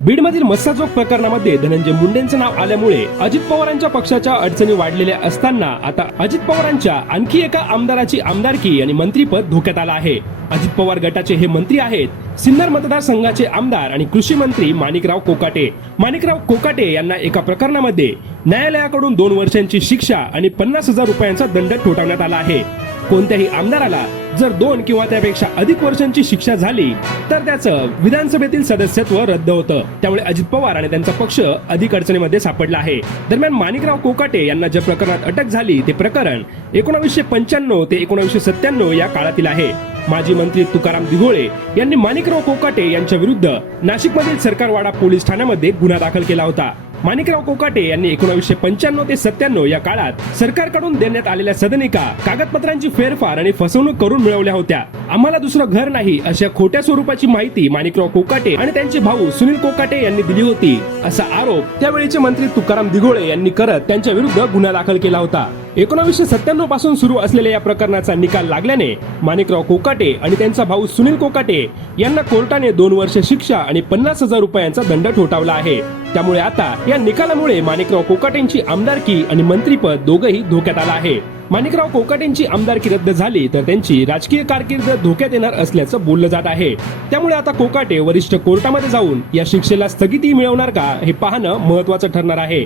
बीडमधील मस्साजोग प्रकरणामध्ये धनंजय मुंडेंचं नाव आल्यामुळे अजित पवारांच्या पक्षाच्या अडचणी वाढलेल्या असताना आता अजित पवारांच्या आणखी एका आमदाराची आमदारकी आणि मंत्रीपद धोक्यात आलं आहे. अजित पवार गटाचे हे मंत्री आहेत सिन्नर मतदारसंघाचे आमदार आणि कृषी मंत्री माणिकराव कोकाटे. माणिकराव कोकाटे यांना एका प्रकरणामध्ये न्यायालयाकडून दोन वर्षांची शिक्षा आणि पन्नास हजार रुपयांचा दंड ठोठावण्यात आला आहे. कोणत्याही आमदाराला जर दोन किंवा त्यापेक्षा अधिक वर्षांची शिक्षा झाली तर त्याचं विधानसभेतील सदस्यत्व रद्द होतं. त्यामुळे अजित पवार आणि त्यांचा पक्ष अधिक अडचणीमध्ये सापडला आहे. दरम्यान माणिकराव कोकाटे यांना ज्या प्रकरणात अटक झाली ते प्रकरण एकोणावीसशे पंच्याण्णव ते एकोणावीसशे सत्त्याण्णव या काळातील आहे. माजी मंत्री तुकाराम दिघोळे यांनी माणिकराव कोकाटे यांच्या विरुद्ध नाशिकमधील सरकारवाडा पोलीस ठाण्यामध्ये गुन्हा दाखल केला होता. माणिकराव कोकाटे यांनी एकोणावीसशे पंच्याण्णव ते सत्त्याण्णव या काळात सरकारकडून देण्यात आलेल्या सदनिका कागदपत्रांची फेरफार आणि फसवणूक करून मिळवल्या होत्या. आम्हाला दुसरं घर नाही अशा खोट्या स्वरूपाची माहिती माणिकराव कोकाटे आणि त्यांचे भाऊ सुनील कोकाटे यांनी दिली होती. असा आरोप त्यावेळीचे मंत्री तुकाराम दिघोळे यांनी करत त्यांच्या विरुद्ध गुन्हा दाखल केला होता. एकोणावीसशे सत्त्याण्णवपासून सुरू असलेल्या या प्रकरणाचा निकाल लागल्याने माणिकराव कोकाटे आणि त्यांचा भाऊ सुनील कोकाटे यांना कोर्टाने दोन वर्ष शिक्षा आणि पन्नास हजार रुपयांचा दंड ठोठावला आहे. त्यामुळे आता या निकालामुळे माणिकराव कोकाटेंची आमदारकी आणि मंत्रीपद दोघंही धोक्यात आलं आहे. माणिकराव कोकाटेंची आमदारकी रद्द झाली तर त्यांची राजकीय कारकीर्द धोक्यात येणार असल्याचं बोललं जात आहे. त्यामुळे आता कोकाटे वरिष्ठ कोर्टामध्ये जाऊन या शिक्षेला स्थगिती मिळवणार का हे पाहणं महत्वाचं ठरणार आहे.